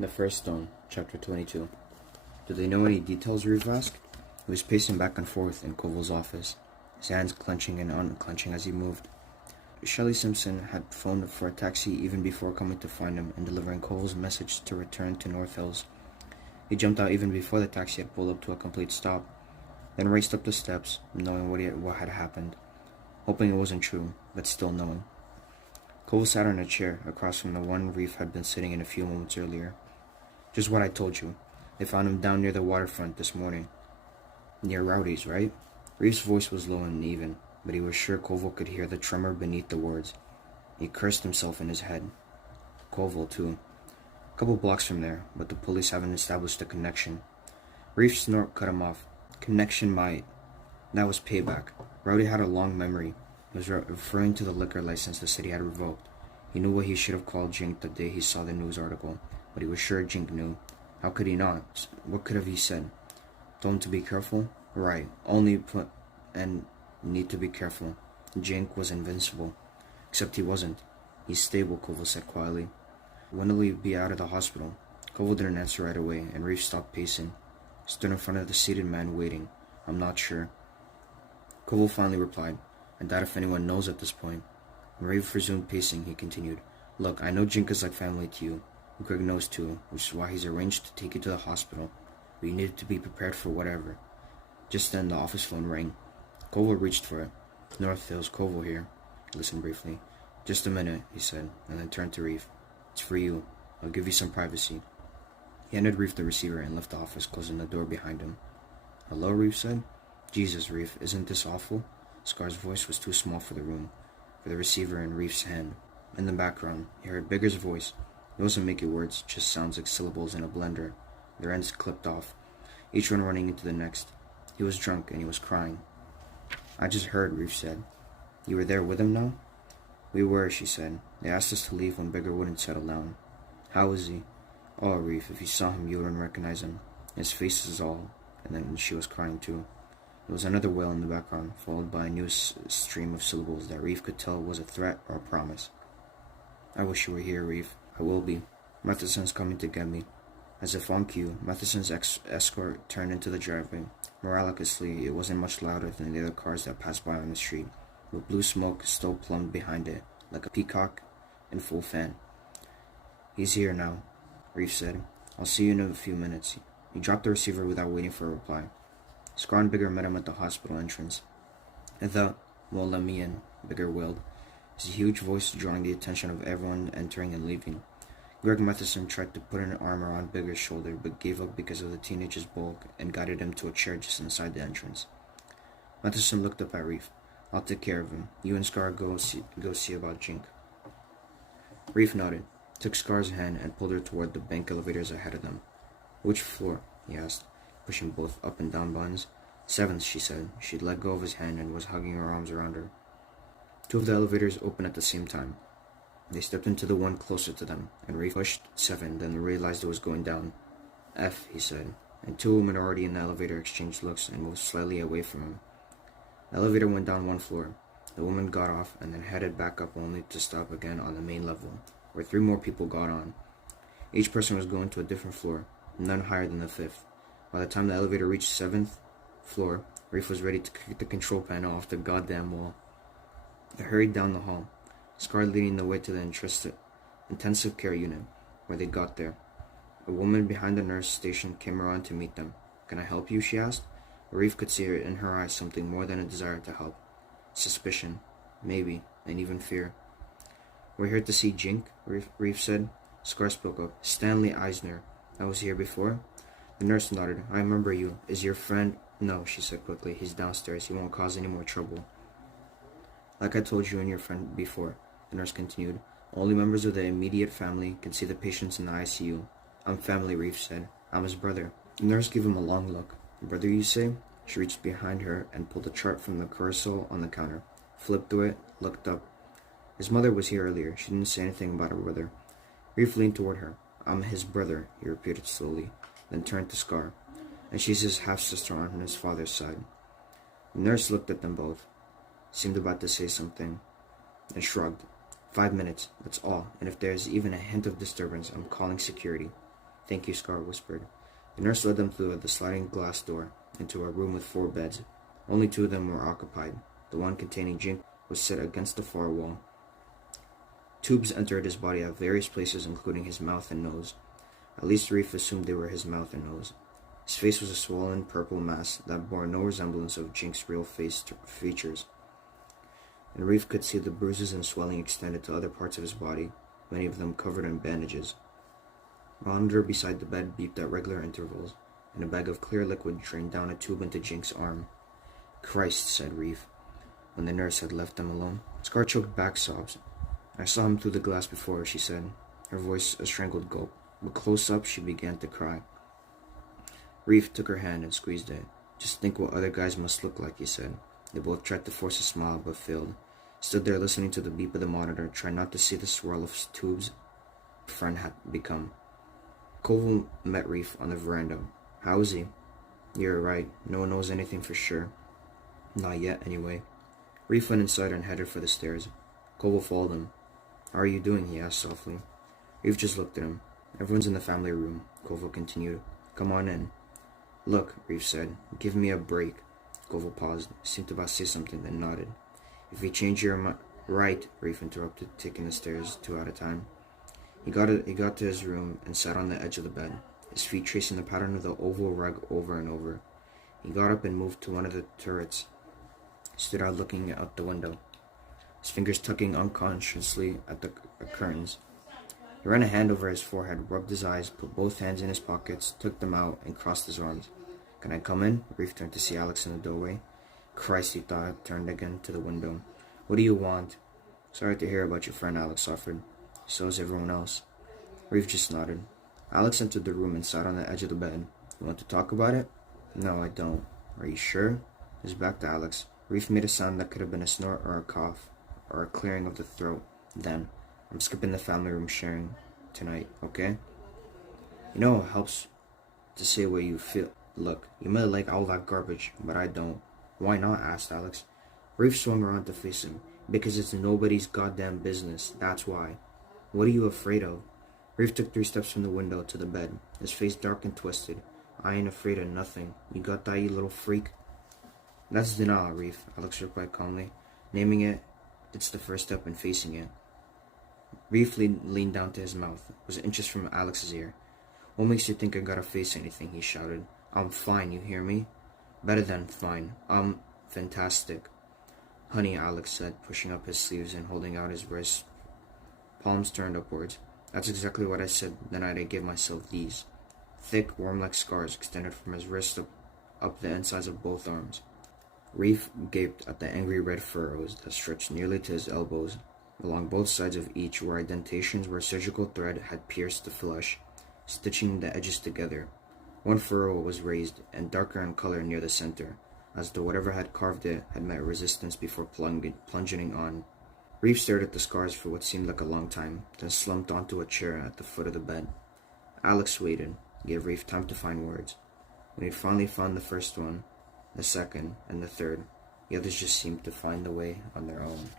The First Stone, Chapter 22. "Do they know any details?" Reeve asked. He was pacing back and forth in Koval's office, his hands clenching and unclenching as he moved. Shelley Simpson had phoned for a taxi even before coming to find him and delivering Koval's message to return to North Hills. He jumped out even before the taxi had pulled up to a complete stop, then raced up the steps, knowing what had happened, hoping it wasn't true, but still knowing. Koval sat on a chair across from the one Reeve had been sitting in a few moments earlier. "Just what I told you. They found him down near the waterfront this morning." "Near Rowdy's, right?" Reeve's voice was low and even, but he was sure Koval could hear the tremor beneath the words. He cursed himself in his head. Koval, too. "A couple blocks from there, but the police haven't established a connection." Reeve's snort cut him off. "Connection might. That was payback." Rowdy had a long memory. He was referring to the liquor license the city had revoked. He knew what he should have called Jink the day he saw the news article, but he was sure Jink knew. How could he not? What could have he said? Told him to be careful? Right. Only put and need to be careful. Jink was invincible. Except he wasn't. "He's stable," Koval said quietly. "When will he be out of the hospital?" Koval didn't answer right away, and Reeve stopped pacing. Stood in front of the seated man waiting. "I'm not sure." Koval finally replied, "I doubt if anyone knows at this point." When Reeve resumed pacing, he continued, "Look, I know Jink is like family to you. Greg knows too, which is why he's arranged to take you to the hospital. But you needed to be prepared for whatever." Just then, the office phone rang. Koval reached for it. "North Hills, Koval here." He listened briefly. "Just a minute," he said, and then turned to Reeve. "It's for you. I'll give you some privacy." He handed Reeve the receiver and left the office, closing the door behind him. "Hello," Reeve said. "Jesus, Reeve, isn't this awful?" Scar's voice was too small for the room, for the receiver in Reeve's hand. In the background, he heard Bigger's voice. It wasn't making words, just sounds like syllables in a blender, their ends clipped off, each one running into the next. He was drunk, and he was crying. "I just heard," Reeve said. "You were there with him now?" "We were," she said. "They asked us to leave when Bigger wouldn't settle down." "How is he?" "Oh, Reeve, if you saw him, you wouldn't recognize him. His face is all..." And then she was crying too. There was another wail in the background, followed by a new stream of syllables that Reeve could tell was a threat or a promise. "I wish you were here, Reeve. I will be. Matheson's coming to get me." As if on cue, Matheson's escort turned into the driveway. Miraculously, it wasn't much louder than the other cars that passed by on the street, but blue smoke still plumed behind it, like a peacock in full fan. "He's here now," Reeve said. "I'll see you in a few minutes." He dropped the receiver without waiting for a reply. Scar and Bigger met him at the hospital entrance. "I thought, well, let me in," Bigger wailed, his huge voice drawing the attention of everyone entering and leaving. Greg Matheson tried to put an arm around Bigger's shoulder, but gave up because of the teenager's bulk and guided him to a chair just inside the entrance. Matheson looked up at Reeve. "I'll take care of him. You and Scar go see about Jink." Reeve nodded, took Scar's hand, and pulled her toward the bank elevators ahead of them. "Which floor?" he asked, pushing both up and down buttons. "7th, she said. She'd let go of his hand and was hugging her arms around her. Two of the elevators opened at the same time. They stepped into the one closer to them, and Reeve pushed 7, then realized it was going down. "F," he said, and two women already in the elevator exchanged looks and moved slightly away from him. The elevator went down one floor. The woman got off and then headed back up only to stop again on the main level, where 3 more people got on. Each person was going to a different floor, none higher than the 5th. By the time the elevator reached 7th floor, Reeve was ready to kick the control panel off the goddamn wall. They hurried down the hall, Scar leading the way to the intensive care unit. Where they got there, a woman behind the nurse station came around to meet them. "Can I help you?" she asked. Reeve could see in her eyes something more than a desire to help. Suspicion, maybe, and even fear. "We're here to see Jink," Reeve said. Scar spoke up. "Stanley Eisner. I was here before." The nurse nodded. "I remember you. Is your friend..." "No," she said quickly. "He's downstairs. He won't cause any more trouble." "Like I told you and your friend before," the nurse continued, "only members of the immediate family can see the patients in the ICU. I'm family," Reeve said. "I'm his brother." The nurse gave him a long look. "Brother, you say?" She reached behind her and pulled a chart from the carousel on the counter, flipped through it, looked up. "His mother was here earlier. She didn't say anything about her brother." Reeve leaned toward her. "I'm his brother," he repeated slowly, then turned to Scar. "And she's his half-sister on his father's side." The nurse looked at them both, seemed about to say something, and shrugged. 5 minutes, that's all, and if there's even a hint of disturbance, I'm calling security." "Thank you," Scar whispered. The nurse led them through the sliding glass door into a room with 4 beds. Only 2 of them were occupied. The one containing Jink was set against the far wall. Tubes entered his body at various places, including his mouth and nose. At least Reef assumed they were his mouth and nose. His face was a swollen purple mass that bore no resemblance of Jink's real face features, and Reef could see the bruises and swelling extended to other parts of his body, many of them covered in bandages. A monitor beside the bed beeped at regular intervals, and a bag of clear liquid drained down a tube into Jink's arm. "Christ," said Reef, when the nurse had left them alone. Scar choked back sobs. "I saw him through the glass before," she said, her voice a strangled gulp, but close up she began to cry. Reef took her hand and squeezed it. "Just think what other guys must look like," he said. They both tried to force a smile, but failed. Stood there listening to the beep of the monitor, trying not to see the swirl of tubes friend had become. Koval met Reef on the veranda. "How is he?" "You're right. No one knows anything for sure. Not yet, anyway." Reef went inside and headed for the stairs. Koval followed him. "How are you doing?" he asked softly. Reef just looked at him. "Everyone's in the family room," Koval continued. "Come on in." "Look," Reef said, "give me a break." Koval paused, seemed about to say something, then nodded. "If you change your mind—" "Right," Reef interrupted, taking the stairs 2 at a time. He got to his room and sat on the edge of the bed, his feet tracing the pattern of the oval rug over and over. He got up and moved to one of the turrets, stood out looking out the window, his fingers tugging unconsciously at the curtains. He ran a hand over his forehead, rubbed his eyes, put both hands in his pockets, took them out, and crossed his arms. "Can I come in?" Reef turned to see Alex in the doorway. Christ, he thought, turned again to the window. "What do you want?" "Sorry to hear about your friend," Alex offered. "So is everyone else." Reef just nodded. Alex entered the room and sat on the edge of the bed. "You want to talk about it?" "No, I don't." "Are you sure?" His back to Alex. Reef made a sound that could have been a snort or a cough, or a clearing of the throat. Then, "I'm skipping the family room sharing tonight, okay? You know it helps to say what you feel. Look, you may like all that garbage, but I don't." "Why not?" asked Alex. Reef swung around to face him. "Because it's nobody's goddamn business, that's why." "What are you afraid of?" Reef took 3 steps from the window to the bed, his face dark and twisted. "I ain't afraid of nothing. You got that, you little freak?" "That's denial, Reef," Alex replied calmly. "Naming it, it's the first step in facing it." Reef leaned down to his mouth. It was inches from Alex's ear. "What makes you think I gotta face anything?" he shouted. "I'm fine, you hear me?" "Better than fine. I'm fantastic." "Honey," Alex said, pushing up his sleeves and holding out his wrists, palms turned upwards. "That's exactly what I said the night I gave myself these." Thick, worm-like scars extended from his wrist up the insides of both arms. Reef gaped at the angry red furrows that stretched nearly to his elbows. Along both sides of each were indentations where surgical thread had pierced the flesh, stitching the edges together. One furrow was raised and darker in color near the center, as though whatever had carved it had met resistance before plunging on. Reef stared at the scars for what seemed like a long time, then slumped onto a chair at the foot of the bed. Alex waited, gave Reef time to find words. When he finally found the first one, the second, and the third, the others just seemed to find the way on their own.